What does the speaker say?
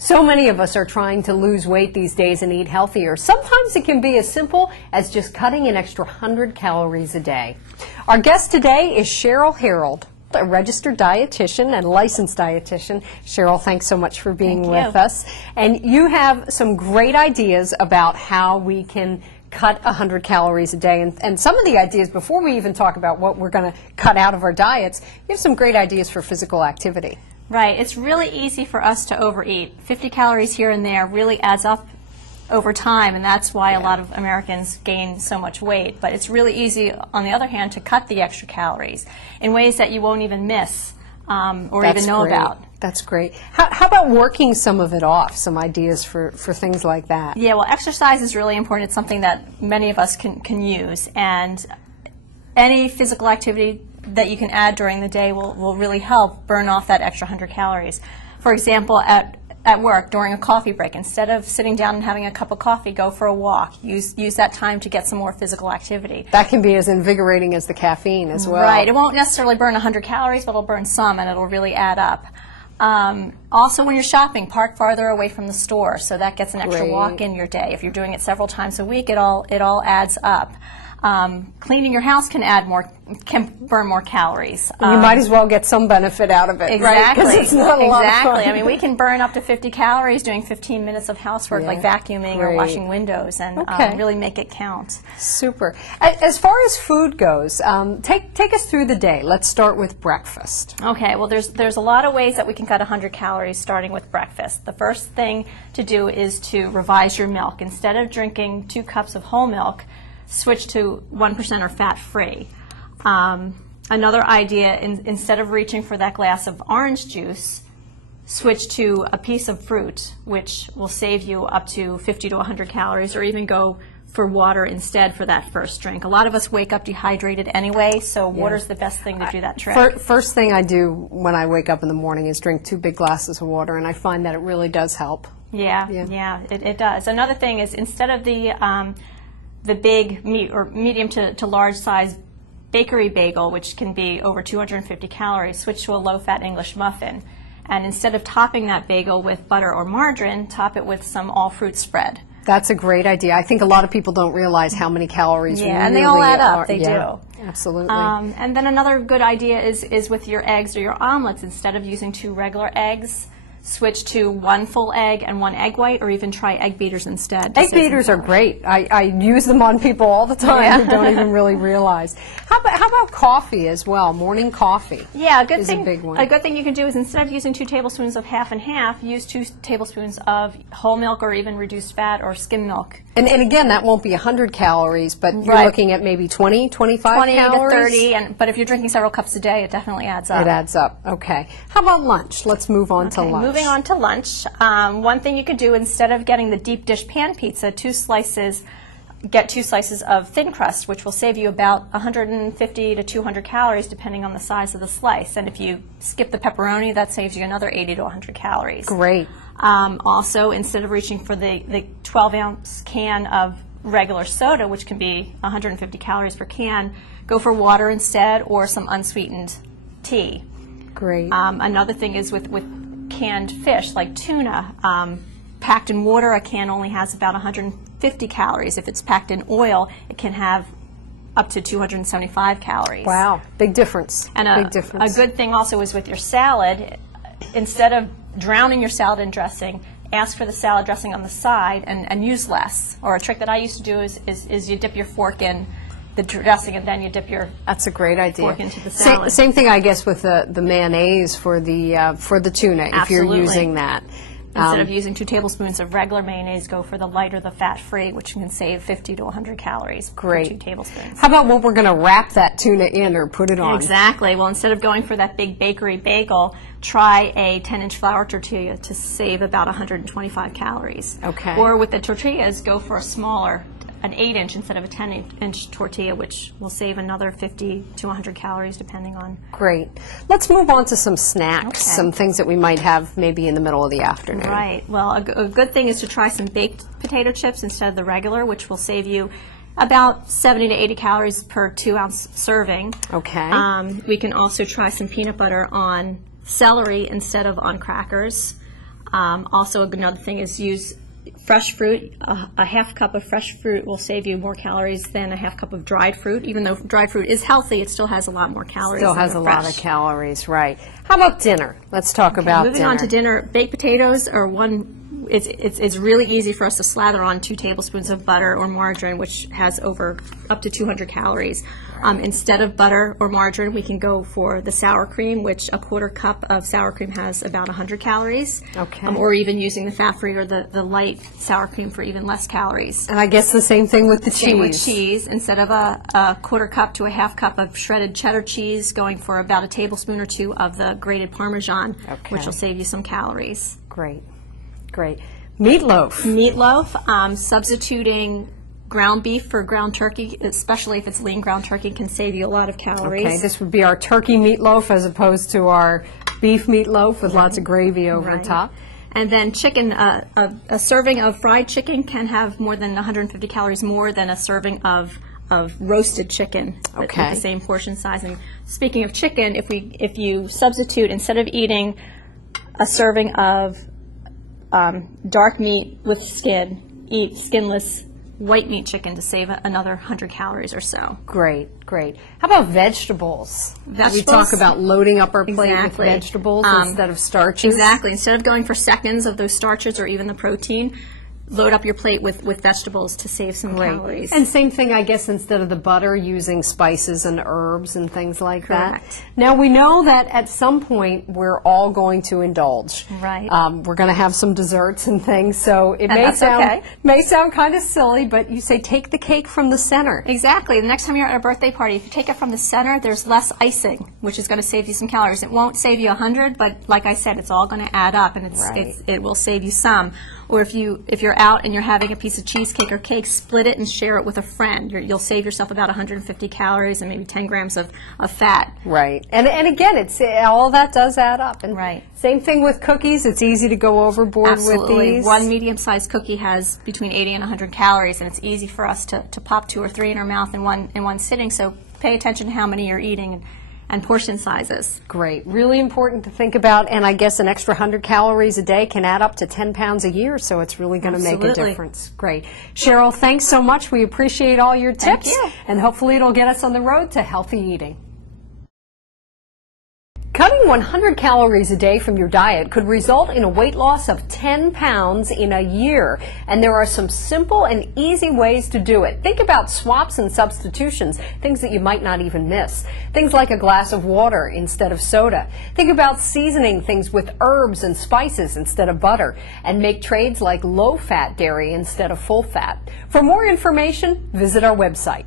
So many of us are trying to lose weight these days and eat healthier. Sometimes it can be as simple as just cutting an extra 100 calories a day. Our guest today is Cheryl Herold, a registered dietitian and licensed dietitian. Cheryl, thanks so much for being with us. And you have some great ideas about how we can cut 100 calories a day. And some of the ideas, before we even talk about what we're going to cut out of our diets, you have some great ideas for physical activity. Right. It's really easy for us to overeat. 50 calories here and there really adds up over time, and that's why a lot of Americans gain so much weight. But it's really easy, on the other hand, to cut the extra calories in ways that you won't even miss or even know about. That's great. How about working some of it off, some ideas for things like that? Yeah, well, exercise is really important. It's something that many of us can use, and any physical activity that you can add during the day will really help burn off that extra 100 calories. For example, at work, during a coffee break, instead of sitting down and having a cup of coffee, go for a walk. Use that time to get some more physical activity. That can be as invigorating as the caffeine as well. Right. It won't necessarily burn 100 calories, but it'll burn some, and it'll really add up. Also, when you're shopping, park farther away from the store, so that gets an extra walk in your day. If you're doing it several times a week, it all adds up. Cleaning your house can burn more calories. You might as well get some benefit out of it, exactly, right? It's not a lot of fun. I mean, we can burn up to 50 calories doing 15 minutes of housework, like vacuuming or washing windows, and really make it count. Super. As far as food goes, take us through the day. Let's start with breakfast. Okay. Well, there's a lot of ways that we can cut 100 calories starting with breakfast. The first thing to do is to revise your milk. Instead of drinking 2 cups of whole milk, switch to 1% or fat-free. Another idea, instead of reaching for that glass of orange juice, switch to a piece of fruit, which will save you up to 50 to 100 calories, or even go for water instead for that first drink. A lot of us wake up dehydrated anyway, so water's the best thing to do that trick. First thing I do when I wake up in the morning is drink 2 big glasses of water, and I find that it really does help. Yeah, it does. Another thing is, instead of the big medium to large size bakery bagel, which can be over 250 calories, switch to a low-fat English muffin. And instead of topping that bagel with butter or margarine, top it with some all-fruit spread. That's a great idea. I think a lot of people don't realize how many calories really are. Yeah, and they all add up. They do. Absolutely. And then another good idea is with your eggs or your omelets. Instead of using 2 regular eggs, switch to 1 full egg and 1 egg white, or even try egg beaters instead. Egg beaters are great. I use them on people all the time who don't even really realize. How about coffee as well? Morning coffee. Yeah, a big one. A good thing you can do is, instead of using 2 tablespoons of half and half, use 2 tablespoons of whole milk or even reduced fat or skim milk. And again, that won't be 100 calories, but you're looking at maybe 20, 25 calories? 20 to 30, but if you're drinking several cups a day, it definitely adds up. It adds up, okay. How about lunch? Let's move on to lunch. Moving on to lunch, one thing you could do, instead of getting the deep dish pan pizza, get 2 slices of thin crust, which will save you about 150 to 200 calories depending on the size of the slice. And if you skip the pepperoni, that saves you another 80 to 100 calories. Great. Also, instead of reaching for the 12-ounce can of regular soda, which can be 150 calories per can, go for water instead, or some unsweetened tea. Great. Another thing is with canned fish, like tuna. Packed in water, a can only has about 150 calories. If it's packed in oil, it can have up to 275 calories. Wow, big difference. And big difference. A good thing also is with your salad, instead of drowning your salad in dressing, ask for the salad dressing on the side and use less. Or a trick that I used to do is you dip your fork in the dressing, and then you dip your fork into the salad. Same thing, I guess, with the mayonnaise for the tuna. If you're using that. Instead of using 2 tablespoons of regular mayonnaise, go for the lighter, the fat-free, which can save 50 to 100 calories for 2 tablespoons. How about what we're going to wrap that tuna in or put it on? Exactly. Well, instead of going for that big bakery bagel, try a 10-inch flour tortilla to save about 125 calories. Okay. Or with the tortillas, go for a smaller, an 8-inch instead of a 10-inch tortilla, which will save another 50 to 100 calories depending on. Great. Let's move on to some snacks, some things that we might have maybe in the middle of the afternoon. Right. Well, a good thing is to try some baked potato chips instead of the regular, which will save you about 70 to 80 calories per 2-ounce serving. Okay. We can also try some peanut butter on celery instead of on crackers. Also, another thing is use fresh fruit. A half cup of fresh fruit will save you more calories than a half cup of dried fruit. Even though dried fruit is healthy, it still has a lot more calories. Still has a lot of calories, right. How about dinner? Let's talk about dinner. Moving on to dinner, baked potatoes are it's really easy for us to slather on 2 tablespoons of butter or margarine, which has up to 200 calories. Instead of butter or margarine, we can go for the sour cream, which a 1/4 cup of sour cream has about 100 calories. Okay. Or even using the fat-free or the light sour cream for even less calories. And I guess the same thing with the cheese. Same with cheese. Instead of a 1/4 cup to a half cup of shredded cheddar cheese, going for about a tablespoon or 2 of the grated Parmesan, which will save you some calories. Great. Great. Meatloaf. Meatloaf, substituting ground beef for ground turkey, especially if it's lean ground turkey, can save you a lot of calories. Okay, this would be our turkey meatloaf as opposed to our beef meatloaf with lots of gravy over the top. And then chicken, a serving of fried chicken can have more than 150 calories more than a serving of roasted chicken with the same portion size. And speaking of chicken, if you substitute, instead of eating a serving of dark meat with skin, eat skinless white meat chicken to save another 100 calories or so. Great, great. How about vegetables? We talk about loading up our plate with vegetables instead of starches. Exactly. Instead of going for seconds of those starches or even the protein, load up your plate with vegetables to save some calories. And same thing, I guess, instead of the butter, using spices and herbs and things like that. Now, we know that at some point we're all going to indulge. Right. We're going to have some desserts and things, so it may sound kind of silly, but you say take the cake from the center. Exactly. The next time you're at a birthday party, if you take it from the center, there's less icing, which is going to save you some calories. It won't save you 100, but like I said, it's all going to add up, and it will save you some. Or if you're out and you're having a piece of cheesecake or cake, split it and share it with a friend. You'll save yourself about 150 calories and maybe 10 grams of fat. Right. And again, all that does add up. And same thing with cookies. It's easy to go overboard with these. One medium-sized cookie has between 80 and 100 calories, and it's easy for us to pop 2 or 3 in our mouth in one sitting. So pay attention to how many you're eating and portion sizes. Great. Really important to think about, and I guess an extra 100 calories a day can add up to 10 pounds a year, so it's really going to make a difference. Great. Cheryl, thanks so much. We appreciate all your tips. Thank you. And hopefully it'll get us on the road to healthy eating. Cutting 100 calories a day from your diet could result in a weight loss of 10 pounds in a year. And there are some simple and easy ways to do it. Think about swaps and substitutions, things that you might not even miss. Things like a glass of water instead of soda. Think about seasoning things with herbs and spices instead of butter. And make trades like low-fat dairy instead of full-fat. For more information, visit our website.